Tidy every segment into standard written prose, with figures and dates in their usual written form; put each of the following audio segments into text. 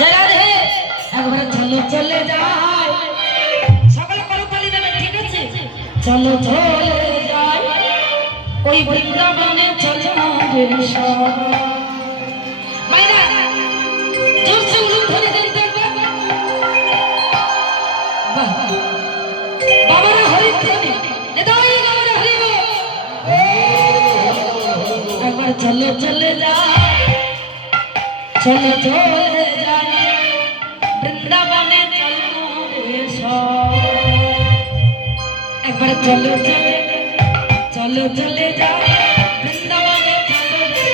जरा रे একবার চলো চলে যাই সকল করতালি দেবে ঠিক আছে চলো চলে যাই ওই বৃন্দাবনে চলে রে মাইরা জোরসে উলুম ধরে দেন দেখবে বাবারা হরিধ্বনি নেদাই বাবারা হরিব একবার চলো চলে যাই চলো চলে যাই বৃন্দাবনে চলো রে একবার চলো চলে চলো চলে যাই বৃন্দাবনে চলো রে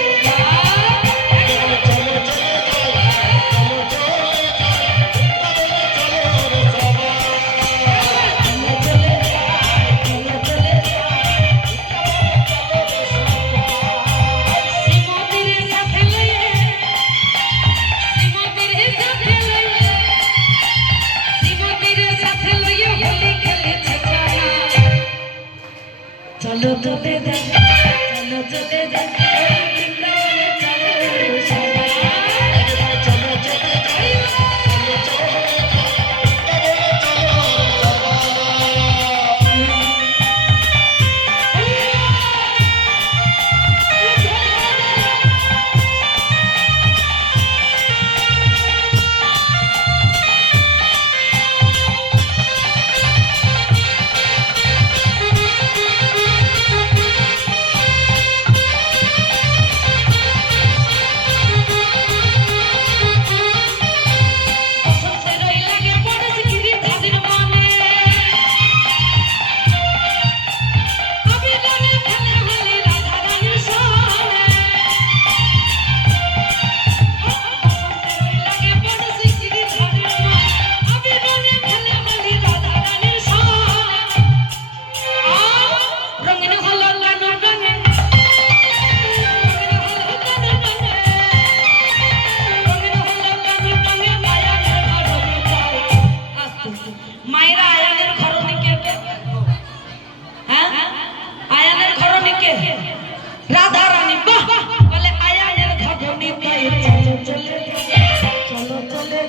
चलो चले जाए चलो चले जाए राधा रानी बोले आया घटनी चलो चले चलो चले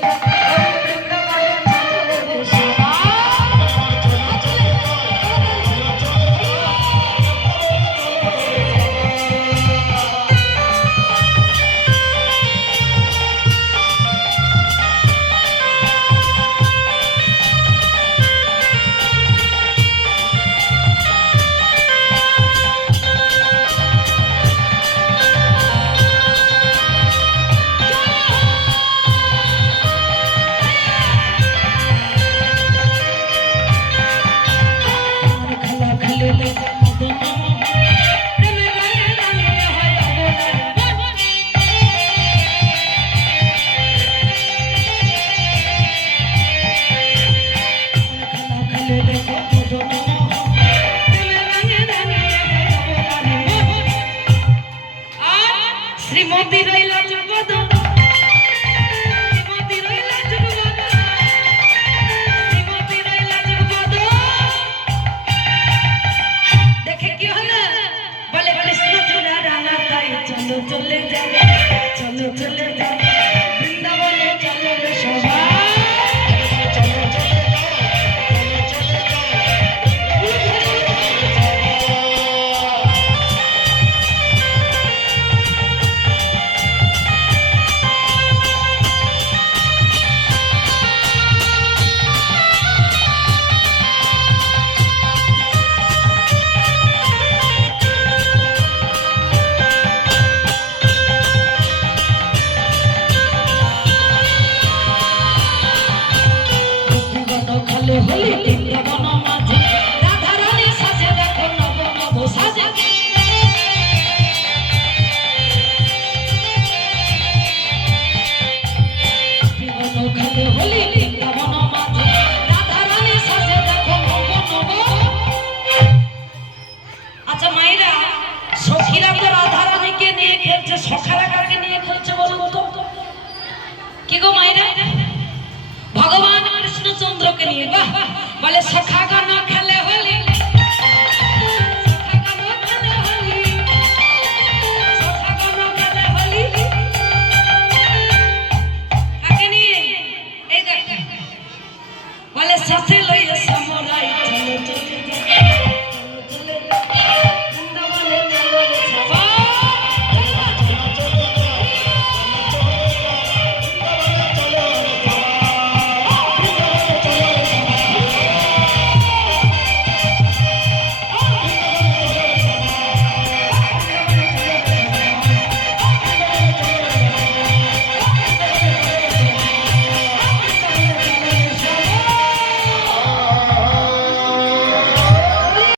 श्रीमती रैला जगद श्रीमती रैला जगद श्रीमती रैला जगद देखे কি হলো বলে কৃষ্ণ চূড়া রানা তাই চলো চলে যাই চলো চলে যাই বৃন্দাবনে চলো রে সবাই होली बृंदावन माझे राधा रानी साजे देखो नव नव साजे खाले होली बृंदावन माझे राधा रानी साजे देखो नव नव अच्छा मायरा सखीरा तो राधा रानी के নিয়ে খেলছে সখারা কাকে নিয়ে খেলছে বলুন তো কি গো মায়রা भगवान कृष्णचंद्र के लिए बोले सखा गाना